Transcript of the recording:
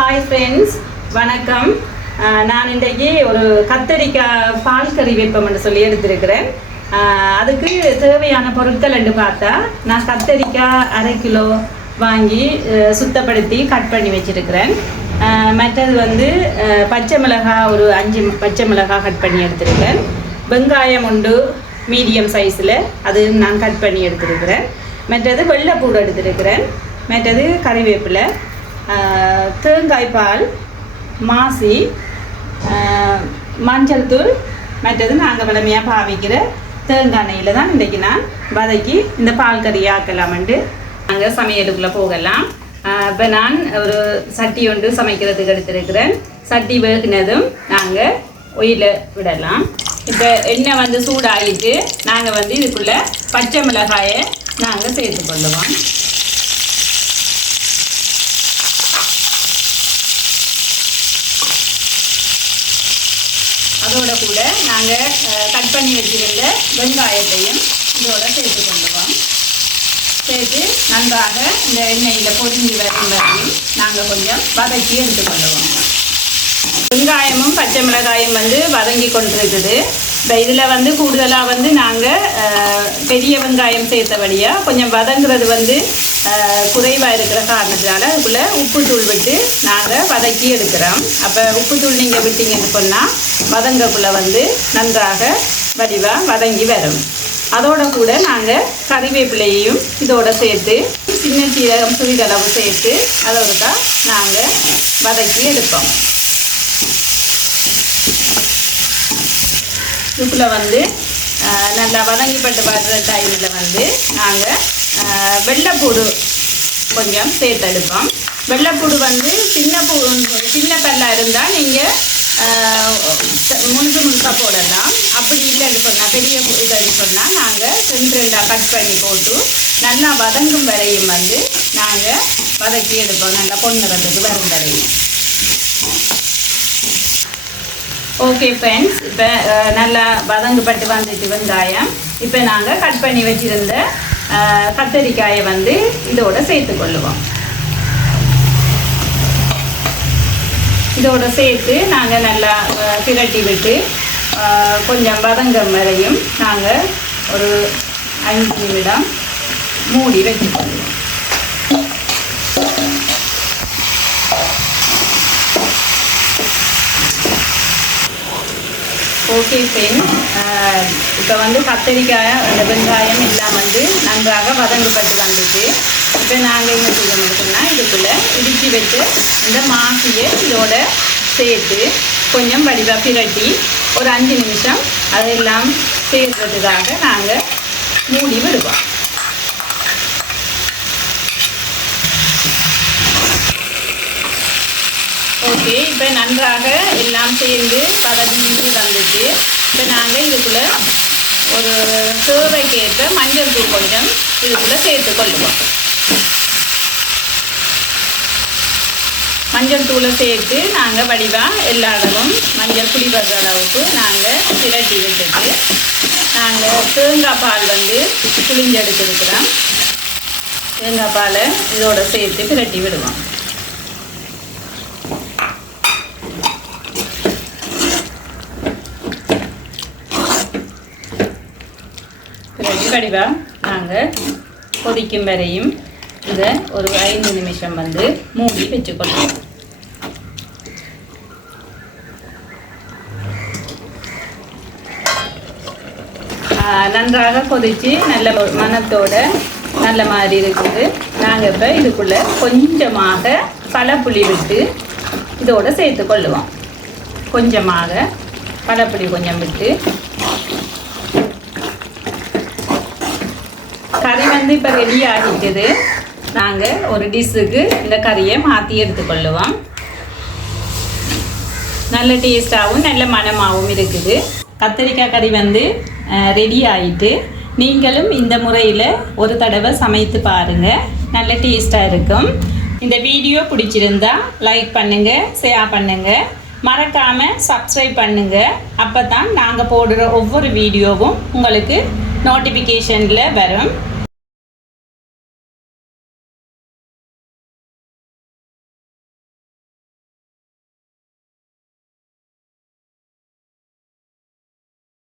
Hi friends, வணக்கம். நான் இன்றைக்கு ஒரு கத்தரிக்காய் பால் கறி வைப்போம்னு சொல்லி எடுத்திருக்கிறேன். அதுக்கு தேவையான பொருட்கள் என்று பார்த்தா, நான் கத்தரிக்காய் 1/2 கிலோ வாங்கி சுத்தப்படுத்தி கட் பண்ணி வச்சுருக்கிறேன். மற்றது பச்சை மிளகாய் ஒரு 5 பச்சை மிளகாய் கட் பண்ணி எடுத்திருக்கிறேன். வெங்காயம் உண்டு மீடியம் சைஸில், அது நான் கட் பண்ணி எடுத்திருக்கிறேன். மற்றது வெள்ளைப்பூடு எடுத்திருக்கிறேன். மற்றது கறிவேப்பிலை, தேங்காய் பால், மாசி, மஞ்சள் தூள், மற்றது நாங்கள் வளமையாக பாவிக்கிற தேங்காய் எண்ணெயில் தான் இன்றைக்கி நான் வதக்கி இந்த பால் கறி ஆக்கலாம்ட்டு நாங்கள் சமையலுக்குள்ளே போகலாம். இப்போ நான் ஒரு சட்டி ஒன்று சமைக்கிறதுக்கு எடுத்திருக்கிறேன். சட்டி வேகினதும் நாங்கள் ஒயில விடலாம். இப்போ எண்ணெய் சூடாகிட்டு நாங்கள் இதுக்குள்ளே பச்சை மிளகாயை நாங்கள் சேர்த்து கொள்ளுவோம். அதோட கூட நாங்கள் கட் பண்ணி வச்சுருந்த வெங்காயத்தையும் இதோட சேர்த்து கொள்ளுவோம். சேர்த்து நன்றாக இந்த எண்ணெயில் பொரிஞ்சு வரும் வரையும் நாங்கள் கொஞ்சம் வதக்கி எடுத்துக்கொள்ளுவோம். வெங்காயமும் பச்சை மிளகாயும் வதங்கி கொண்டிருக்குது. இப்போ இதில் கூடுதலாக நாங்கள் பெரிய வெங்காயம் சேர்த்தபடியாக கொஞ்சம் வதங்குறது குறைவாக இருக்கிற காரணத்தினால அதுக்குள்ளே உப்புத்தூள் விட்டு நாங்கள் வதக்கி எடுக்கிறோம். அப்போ உப்புத்தூள் நீங்கள் விட்டீங்கன்னு சொன்னால் வதங்கக்குள்ளே நன்றாக வடிவாக வதங்கி வரும். அதோட கூட நாங்கள் கறிவேப்பிலையையும் இதோட சேர்த்து சின்ன சீரகம் சிறிதளவு சேர்த்து அதோட நாங்கள் வதக்கி எடுப்போம். இதுக்குள்ளே நல்லா வதங்கிப்பட்டு வர்ற டைமில் நாங்கள் வெள்ளைப்பூடு கொஞ்சம் சேர்த்து எடுப்போம். வெள்ளைப்பூடு சின்ன பல்லாக இருந்தால் நீங்கள் முழுசாக போடலாம். அப்படி இல்லைன்னு சொன்னால் பெரிய இதுன்னு சொன்னால் நாங்கள் 2 கட் பண்ணி போட்டு நல்லா வதங்கும் வரையும் நாங்கள் வதக்கி எடுப்போம். நல்லா பொன்னிறத்துக்கு வரும் வரையும். ஓகே ஃப்ரெண்ட்ஸ், இப்போ நல்லா வதங்குப்பட்டு வந்துட்டு வெங்காயம். இப்போ நாங்கள் கட் பண்ணி வச்சுருந்த கத்தரிக்காயை இதோட சேர்த்துக்கொள்ளுவோம். இதோட சேர்த்து நாங்கள் நல்லா பிரட்டி விட்டு கொஞ்சம் வதங்கும் வரையும் நாங்கள் ஒரு 5 நிமிடம் மூடி வச்சுக்கொள்ளுவோம். ஓகே ஃப்ரெண்ட்ஸ், இப்போ கத்தரிக்காய் அந்த வெங்காயம் எல்லாம் நன்றாக வதங்கப்பட்டு வந்துட்டு இப்போ நாங்கள் என்ன செய்யணும் சொன்னால் இதுக்குள்ளே இடித்து வச்சு இந்த மாசியை இதோட சேர்த்து கொஞ்சம் வடிவாக பிரட்டி ஒரு 5 நிமிஷம் அதெல்லாம் சேர்க்கிறதுக்காக நாங்கள் மூடி விடுவோம். ஓகே, இப்போ நன்றாக எல்லாம் சேர்ந்து பதவிட்டு வந்துட்டு இப்போ நாங்கள் இதுக்குள்ளே ஒரு தேவைக்கேற்ற மஞ்சள் தூள் கொஞ்சம் இதுக்குள்ளே சேர்த்து கொள்ளுவோம். மஞ்சள் தூளை சேர்த்து நாங்கள் வடிவாக எல்லா அளவும் மஞ்சள் புளிவர அளவுக்கு நாங்கள் பிரட்டி விட்டுட்டு நாங்கள் தேங்காய் பால் புளிஞ்செடுத்துருக்கிறோம். தேங்காய் பாலை இதோட சேர்த்து பிரட்டி விடுவோம். வடிவாக நாங்கள் கொதிக்கும் வரையும் இதை ஒரு 5 நிமிஷம் மூடி வச்சுக்கொள்ளும். நன்றாக கொதித்து நல்ல மணத்தோட நல்ல மாதிரி இருக்குது. நாங்கள் இப்போ இதுக்குள்ளே கொஞ்சமாக பழப்புளி விட்டு இதோட சேர்த்து கொள்ளுவோம். கொஞ்சமாக பழப்புளி கொஞ்சம் விட்டு கறி இப்போ ரெடி ஆகிட்டது. நாங்கள் ஒரு டிஷ்ஷுக்கு இந்த கறியை மாற்றி எடுத்துக்கொள்ளுவோம். நல்ல டேஸ்ட்டாகவும் நல்ல மணமாகவும் இருக்குது. கத்தரிக்காய் கறி ரெடி ஆகிட்டு நீங்களும் இந்த முறையில் ஒரு தடவை சமைத்து பாருங்கள். நல்ல டேஸ்ட்டாக இருக்கும். இந்த வீடியோ பிடிச்சிருந்தா லைக் பண்ணுங்கள், ஷேர் பண்ணுங்கள், மறக்காமல் சப்ஸ்கிரைப் பண்ணுங்கள். அப்போ தான் நாங்கள் போடுற ஒவ்வொரு வீடியோவும் உங்களுக்கு நோட்டிஃபிகேஷனில் வரும்.